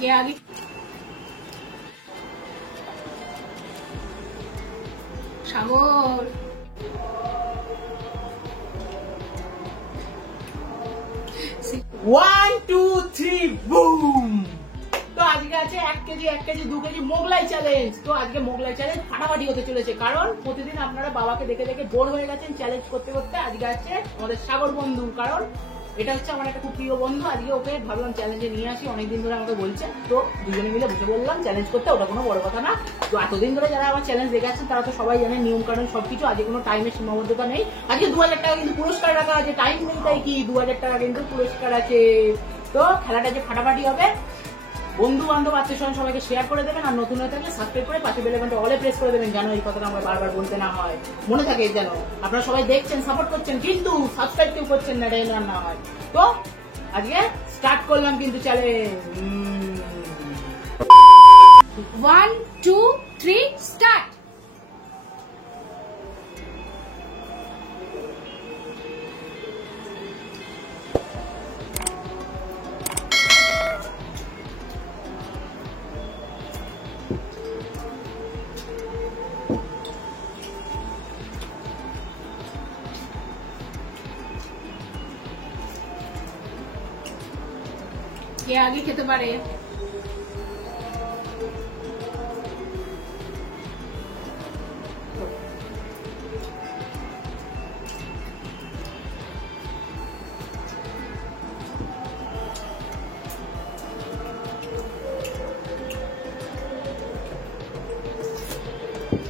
কে আগে সাগর 1 2 3 বুম। তো আজকে আছে 1 KG 1 KG 2 KG Mughlai challenge. তো আজকে মোগলাই চ্যালেঞ্জ ফাটাফাটি হতে চলেছে, কারণ প্রতিদিন আপনারা বাবাকে দেখে দেখে বোর হয়ে গেছেন চ্যালেঞ্জ করতে করতে। আজকে আছে আমাদের সাগর বন্ধু, কারণ এটা হচ্ছে আমার একটা খুব প্রিয় বন্ধু। আজকে ওকে ভাবলাম চ্যালেঞ্জে নিয়ে আসি, অনেকদিন ধরে আমাকে বলছে, তো দুজনে মিলে বসে বললাম চ্যালেঞ্জ করতে। ওটা কোনো বড় কথা না। তো এতদিন ধরে যারা আমার চ্যালেঞ্জ দেখে আসছেন তারা তো সবাই জানেন নিয়ম কানুন সবকিছু। আজকে কোনো টাইমের সীমাবদ্ধতা নেই। আজকে 2000 টাকা কিন্তু পুরস্কার রাখা আছে। টাইম নেই তাই কি, 2000 টাকা কিন্তু পুরস্কার আছে। তো খেলাটা যে ফাটাফাটি হবে, বন্ধু বান্ধব আত্মীয় স্বজন সবাইকে শেয়ার করে দেবেন, আর নতুন হয়ে থাকলে সাবস্ক্রাইব করে পাশে বেল আইকনটা অলে প্রেস করে দেবেন, যেন এই কথাটা আমরা বারবার বলতে না হয়, মনে থাকে যেন। আপনারা সবাই দেখছেন, সাপোর্ট করছেন, কিন্তু সাবস্ক্রাইব কেউ করছেন না, এটা না হয়। তো আজকে স্টার্ট করলাম কিন্তু চ্যালেঞ্জ। 1 2 3 স্টার্ট। কে আগে খেতে পারে?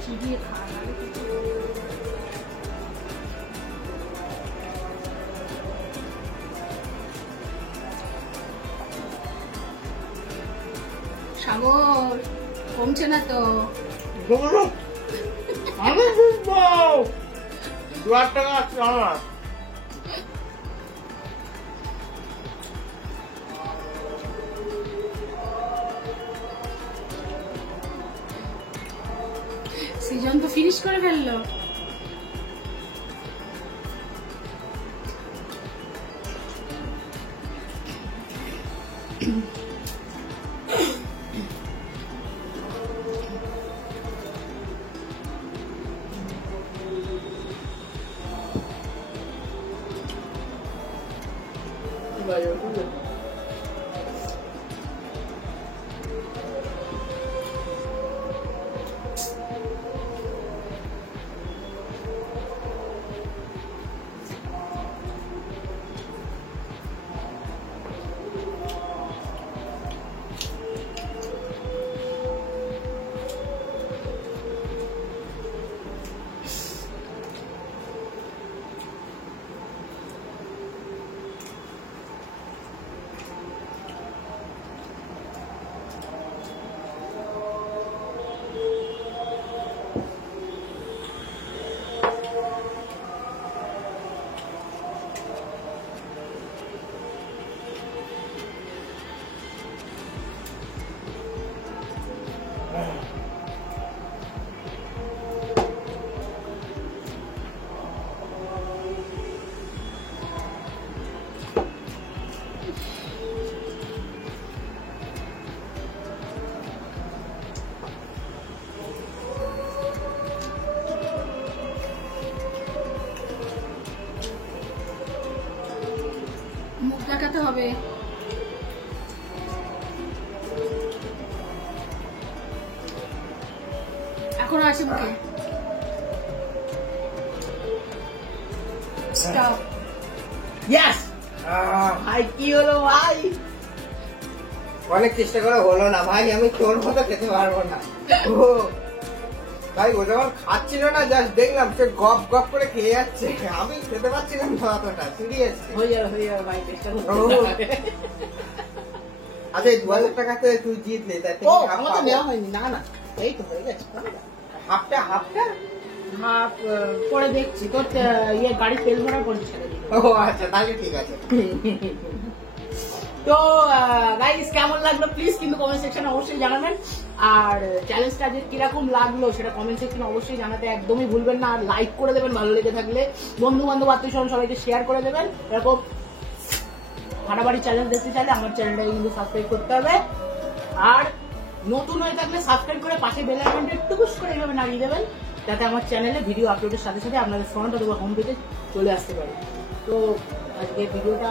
চিবিয়ে খা না। সাগর কমছে না তো? আমি বুঝবো 2000 টাকা আছে আমার। সৃজন তো ফিনিশ করে ফেললো। মুখ দেখাতে হবে। এখনো আছে মুখে। স্টপ। ইয়েস। ভাই কি হলো ভাই? অনেক চেষ্টা করে হলো না ভাই, আমি তোর মতো খেতে পারবো না। ও ভাই, ও যখন খাচ্ছিল না, জাস্ট দেখলাম সে গপ গপ করে খেয়ে যাচ্ছে, আমি খেতে পারছিলাম না অতটা। সিরিয়াস হয়ে যাবে ভাই, চেষ্টা করতে। আচ্ছা, 2000 টাকাতে তুই জিতলে, ও আমার তো নেওয়া হয়নি। না না, এই তো হয়ে গেছে। হাফটা হাফ পরে দেখছি। তোর ইয়ে গাড়ি তেল ভরা করে ছেড়ে দিই। ও আচ্ছা, তাহলে ঠিক আছে। তো গাইস, কেমন লাগলো প্লিজ কিন্তু কমেন্ট সেকশনে অবশ্যই জানাবেন। আর চ্যালেঞ্জটা যে কিরকম লাগলো সেটা কমেন্ট সেকশনে অবশ্যই জানাতে একদমই ভুলবেন না। আর লাইক করে দেবেন ভালো লেগে থাকলে, বন্ধু বান্ধব আত্মীয় স্বজন সবাইকে শেয়ার করে দেবেন। এরকম ফাটাফাটি চ্যালেঞ্জ দেখতে চাইলে আমার চ্যানেলটাকে কিন্তু সাবস্ক্রাইব করতে হবে। আর নতুন হয়ে থাকলে সাবস্ক্রাইব করে পাশে বেল আইকনটা টুকুস করে এইভাবে নাড়িয়ে দেবেন, যাতে আমার চ্যানেলে ভিডিও আপলোডের সাথে সাথে আপনাদের ফোন অথবা হোম পেজে চলে আসতে পারে। তো আজকে ভিডিওটা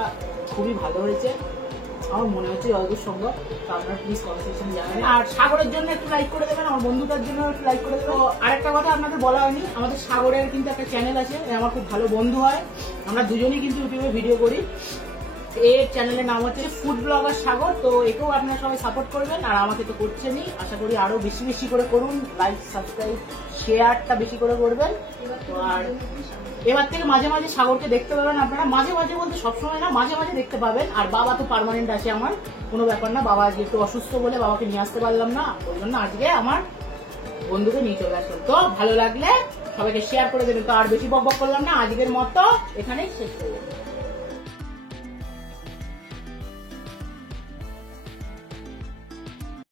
খুবই ভালো হয়েছে আমার মনে হচ্ছে যতদূর সম্ভব। তো আপনারা প্লিজ কমেন্ট সেকশনে জানাবেন, আর সাগরের জন্য একটু লাইক করে দেবেন, আমার বন্ধুটার জন্য একটু লাইক করে দেবেন। তো আরেকটা কথা আপনাদের বলা হয়নি, আমাদের সাগরের কিন্তু একটা চ্যানেল আছে, আমার খুব ভালো বন্ধু হয়, আমরা দুজনেই কিন্তু ইউটিউবে ভিডিও করি। এর চ্যানেলের নাম হচ্ছে ফুড ব্লগার সাগর। তো একেও আপনারা সবাই সাপোর্ট করবেন, আর আমাকে তো করছেনই, আশা করি আরো বেশি বেশি করে করুন, লাইক সাবস্ক্রাইব শেয়ারটা বেশি করে করবেন। তো আর এবার থেকে মাঝে মাঝে সাগরকে দেখতে পাবেন আপনারা, মাঝে মাঝে বলতে সবসময় না, মাঝে মাঝে দেখতে পাবেন। আর বাবা তো পার্মানেন্ট আছে আমার, কোনো ব্যাপার না, বাবা আজকে একটু অসুস্থ বলে বাবাকে নিয়ে আসতে পারলাম না, ওই জন্য আজকে আমার বন্ধুকে নিয়ে চলে আসলাম। তো ভালো লাগলে সবাইকে শেয়ার করে দেবেন। তো আর বেশি বক বক করলাম না, আজকের মতো এখানেই শেষ করে দেবেন।